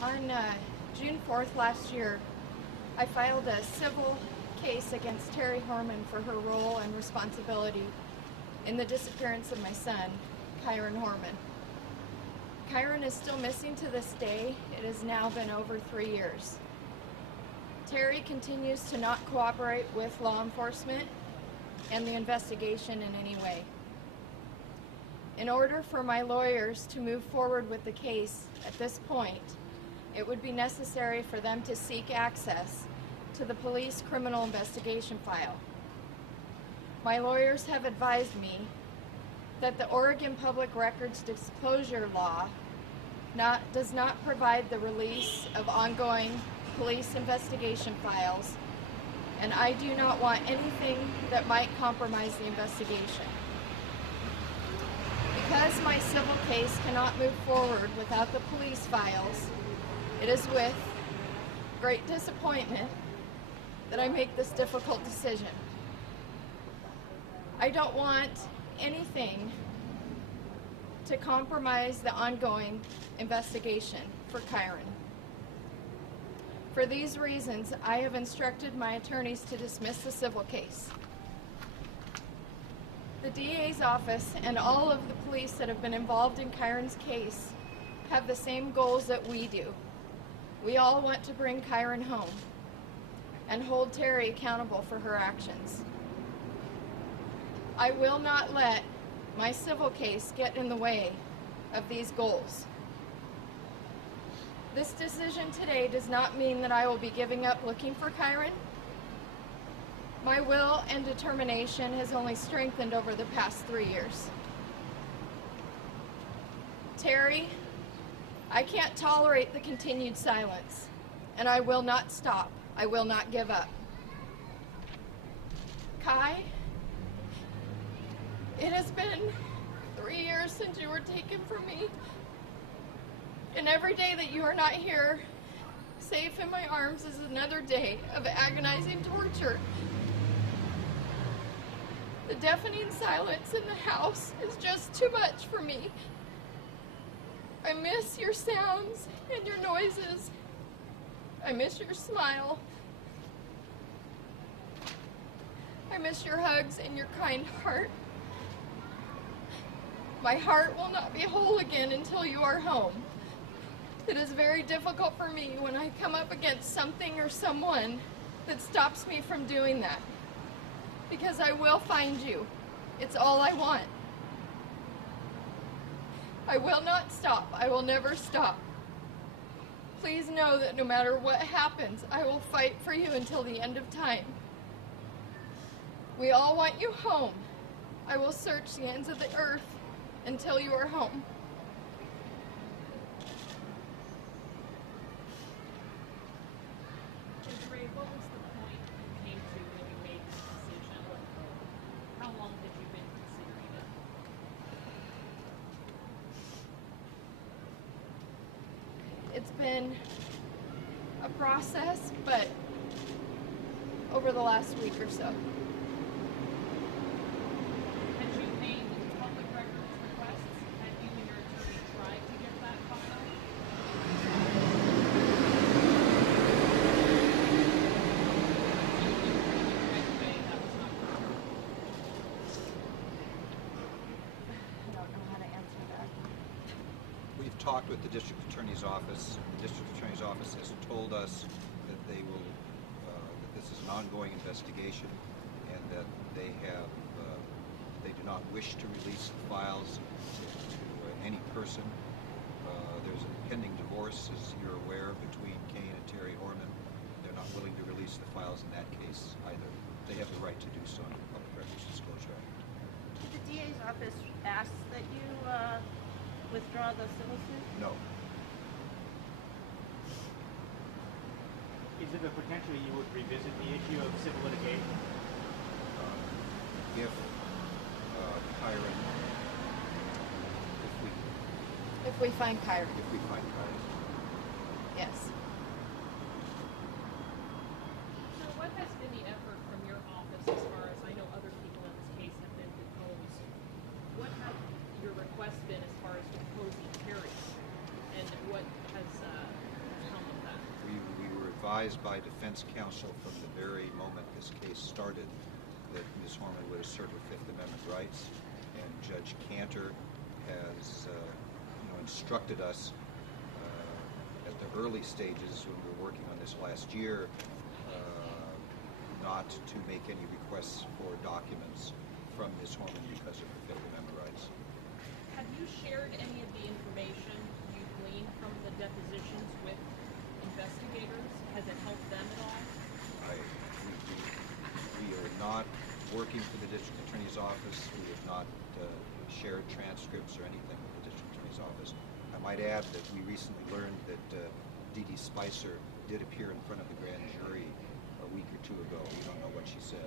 On June 4th last year, I filed a civil case against Terri Horman for her role and responsibility in the disappearance of my son, Kyron Horman. Kyron is still missing to this day. It has now been over 3 years. Terri continues to not cooperate with law enforcement and the investigation in any way. In order for my lawyers to move forward with the case at this point, it would be necessary for them to seek access to the police criminal investigation file. My lawyers have advised me that the Oregon Public Records Disclosure Law does not provide the release of ongoing police investigation files, and I do not want anything that might compromise the investigation. Because my civil case cannot move forward without the police files, it is with great disappointment that I make this difficult decision. I don't want anything to compromise the ongoing investigation for Kyron. For these reasons, I have instructed my attorneys to dismiss the civil case. The DA's office and all of the police that have been involved in Kyron's case have the same goals that we do. We all want to bring Kyron home and hold Terri accountable for her actions. I will not let my civil case get in the way of these goals. This decision today does not mean that I will be giving up looking for Kyron. My will and determination has only strengthened over the past 3 years. Terri, I can't tolerate the continued silence, and I will not stop. I will not give up. Kai, it has been 3 years since you were taken from me, and every day that you are not here, safe in my arms, is another day of agonizing torture. The deafening silence in the house is just too much for me. I miss your sounds and your noises. I miss your smile. I miss your hugs and your kind heart. My heart will not be whole again until you are home. It is very difficult for me when I come up against something or someone that stops me from doing that, because I will find you. It's all I want. I will not stop. I will never stop. Please know that no matter what happens, I will fight for you until the end of time. We all want you home. I will search the ends of the earth until you are home. Desiree, what was the point you came to when you made this decision? How long had you been considering it? It's been a process, but over the last week or so. Had you made public records requests? Had you and your attorney tried to get that file? That was not correct. I don't know how to answer that. We've talked with the district attorney's office. The district attorney's office has told us that they will, that this is an ongoing investigation, and that they do not wish to release the files to any person. There's a pending divorce, as you're aware, between Kane and Terri Horman. They're not willing to release the files in that case either. They have the right to do so under the Public Records Disclosure Act. Did the DA's office ask that you withdraw the civil suit? No. Is it a potentially you would revisit the issue of civil litigation? If Kyron, If we find Kyron, if we find Kyron. yes. So what has been the effort from your office, as far as I know other people in this case have been deposed? What have your requests been as far as deposing Terri? And what has advised by defense counsel from the very moment this case started that Ms. Horman would assert her Fifth Amendment rights, and Judge Cantor has instructed us at the early stages when we were working on this last year not to make any requests for documents from Ms. Horman because of her Fifth Amendment rights. Have you shared any of the information you gleaned from the depositions with investigators? Has it helped them at all? We are not working for the District Attorney's Office. We have not shared transcripts or anything with the District Attorney's Office. I might add that we recently learned that Dee Dee Spicer did appear in front of the grand jury a week or two ago. We don't know what she said.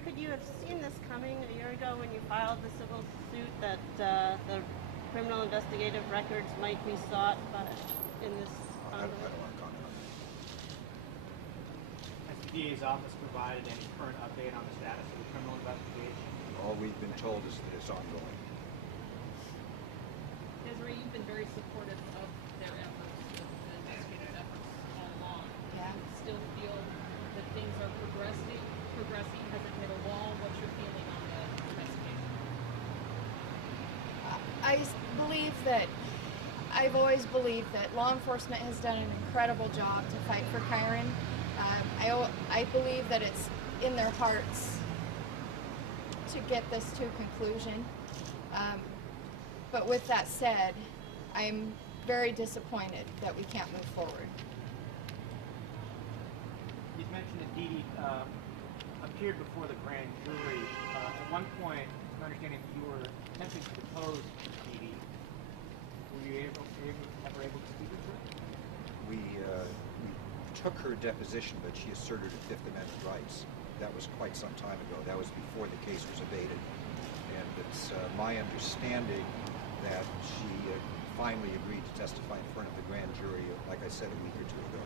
Could you have seen this coming a year ago when you filed the civil suit that the criminal investigative records might be sought in this? I don't want to comment on that. Has the DA's office provided any current update on the status of the criminal investigation? All we've been told is that it's ongoing. Desiree, you've been very supportive of their efforts, the investigative efforts all along. Yeah. Do you still feel that things are progressing? Has it hit a wall? What's your feeling on the investigation? I've always believed that law enforcement has done an incredible job to fight for Kyron. I believe that it's in their hearts to get this to a conclusion. But with that said, I'm very disappointed that we can't move forward. You mentioned that Dee Dee appeared before the grand jury. At one point, it's my understanding that you were attempting to depose Dee Dee. Were you ever able to speak with her? We took her deposition, but she asserted her Fifth Amendment rights. That was quite some time ago. That was before the case was abated. And it's my understanding that she finally agreed to testify in front of the grand jury, like I said, a week or two ago.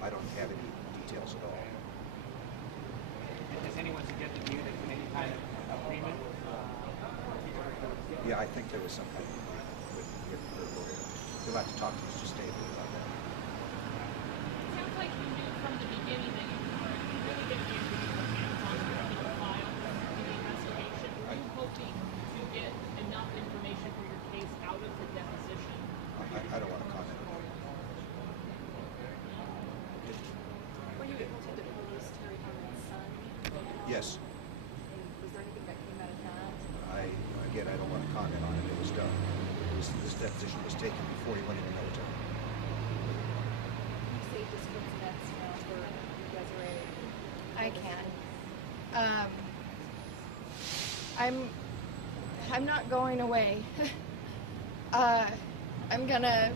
I don't have any details at all. Has anyone suggested to you that there's any kind of agreement? Yeah, I think there was some kind of agreement with her lawyer. You'll have to talk to Mr. Staley about that. It sounds like you knew from the beginning that you really didn't need to get your hands on the file in the investigation. Were you hoping to get enough information for your case out of the deposition? I don't want to comment on that. Were you able to depose Terri Horman's son? Yes. And was there anything that came out of that? I don't want to comment on it. It was done. This deposition was taken before he went in the military. You say just what's next now for Desiree? I can. I'm not going away. I'm gonna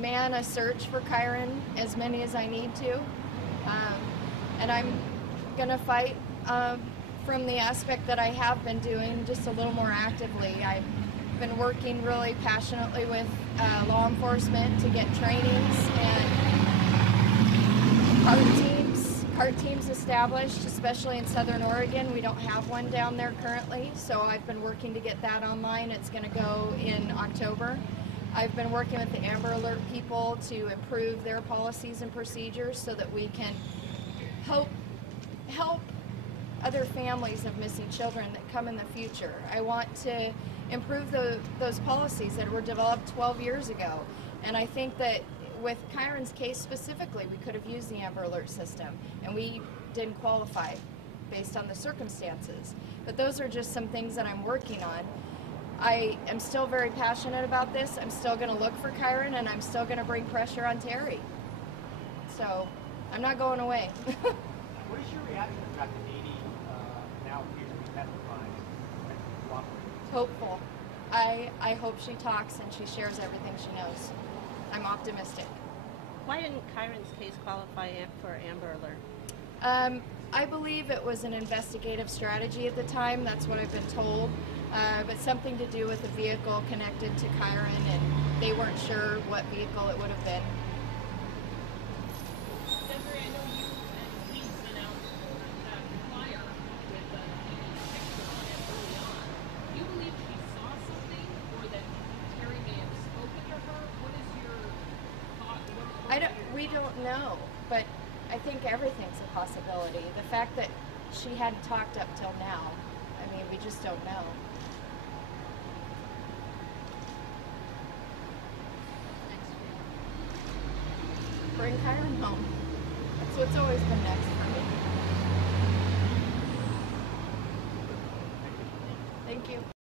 man a search for Kyron, as many as I need to, and I'm gonna fight from the aspect that I have been doing, just a little more actively. I've been working really passionately with law enforcement to get trainings and CART teams established, especially in Southern Oregon. We don't have one down there currently, so I've been working to get that online. It's going to go in October. I've been working with the Amber Alert people to improve their policies and procedures so that we can help other families of missing children that come in the future. I want to improve those policies that were developed 12 years ago. And I think that with Kyron's case specifically, we could have used the Amber Alert system, and we didn't qualify based on the circumstances. But those are just some things that I'm working on. I am still very passionate about this. I'm still going to look for Kyron, and I'm still going to bring pressure on Terri. So I'm not going away. What is your reaction to the fact that Dee Dee now appears to be testifying and cooperating? Hopeful. I hope she talks and she shares everything she knows. I'm optimistic. Why didn't Kyron's case qualify for Amber Alert? I believe it was an investigative strategy at the time. That's what I've been told. But something to do with a vehicle connected to Kyron, and they weren't sure what vehicle it would have been. Desiree, I know you and Lee sent out that flyer with the picture on it early on. Do you believe she saw something, or that Terri may have spoken to her? What is your thought? We don't know, but I think everything's a possibility. The fact that she hadn't talked up till now, I mean, we just don't know. Bring Kyron home. That's what's always been next for me. Thank you.